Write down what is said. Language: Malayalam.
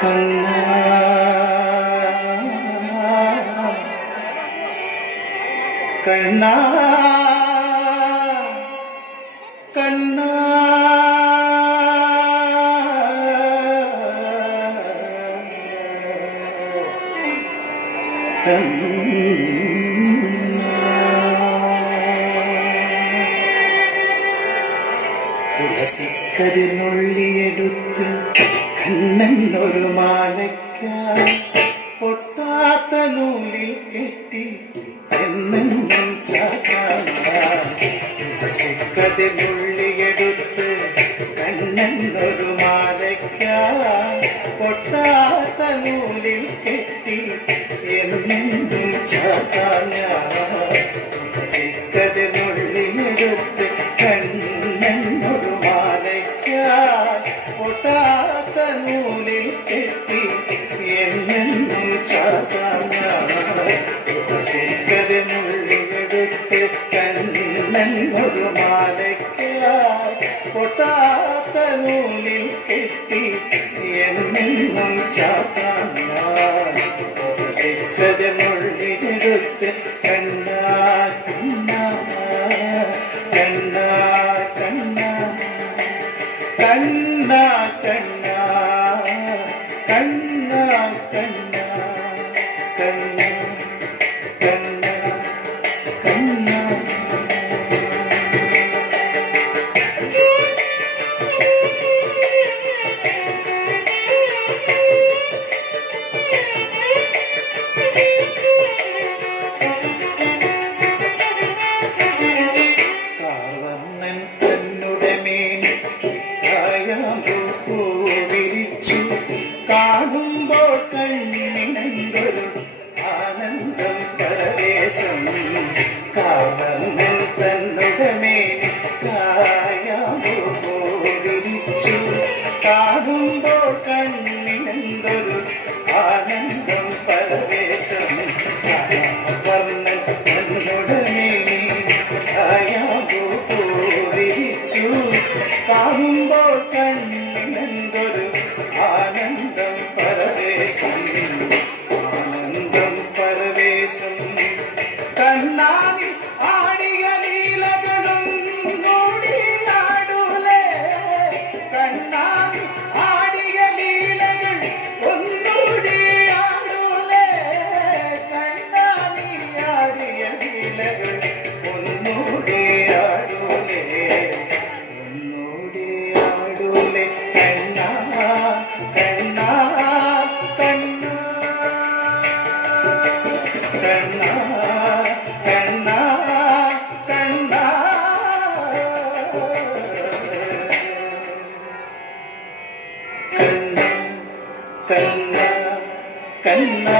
കണ്ണാ കണ്ണാ കണ്ണാ തുളസിക്കതിനുള്ളിയെടുത്ത് കണ്ണനൊരു മാലയ്ക്കായി പൊട്ടാത്ത നൂലിൽ കെട്ടി എന്നെന്നും തുളസിക്കതിനുള്ളിയെടുത്ത് കണ്ണനൊരു മാലയ്ക്കായി പൊട്ടാത്ത നൂലിൽ കെട്ടി എന്നെന്നും തുളസിക്കതിനുള്ളിയെടുത്ത് കണ്ണനൊരു മാലയ്ക്കായി പൊട്ടാത്ത നൂലിൽ കെട്ടി എന്നെന്നും തുളസിക്കതിനുള്ളിയെടുത്ത് കണ്ണനൊരു മാലയ്ക്കായി പൊട്ടാത്ത നൂലിൽ കെട്ടി എന്നെന്നും തുളസിക്കതിനുള്ളിയെടുത്ത് കണ്ണാ കണ്ണാ കണ്ണാ കണ്ണാ കണ്ണാ കണ്ണാ കണ്ണാ കണ്ണാ കണ്ണാ കണ്ണാ കണ്ണാ കാർവർണ്ണൻ തന്നുടെ മേനി വിരിച്ചു കാണുമ്പോൾ കണ്ണിനെന്തൊരു ആനന്ദം പരവേശം കാർവർണ്ണൻ തന്നുടെ മേനി വിരിച്ചു കാണുമ്പോൾ കണ്ണിനെന്തൊരു ആനന്ദം പരവേശം കാർവർണ്ണൻ തന്നുടെ മേനി വിരിച്ചു കാണുമ്പോൾ കണ്ണിനെന്തൊരു ആനന്ദം പരവേശം ആനന്ദം പരവേശം കണ്ണാടി ആടിയ ലീലകളും നോടിയാടൂലേ കണ്ണാടി ആടിയ ലീലകൾ ഒന്നൂടിയാടൂലേ കണ്ണാടി ആടിയ ലീലകൾ ഒന്നൂടിയാടൂലേ ഒന്നൂടിയാടൂലേ കണ്ണാ കണ്ണാ കണ്ണാ കണ്ണാ കണ്ണാ കണ്ണാ കണ്ണാ കണ്ണാ കണ്ണാ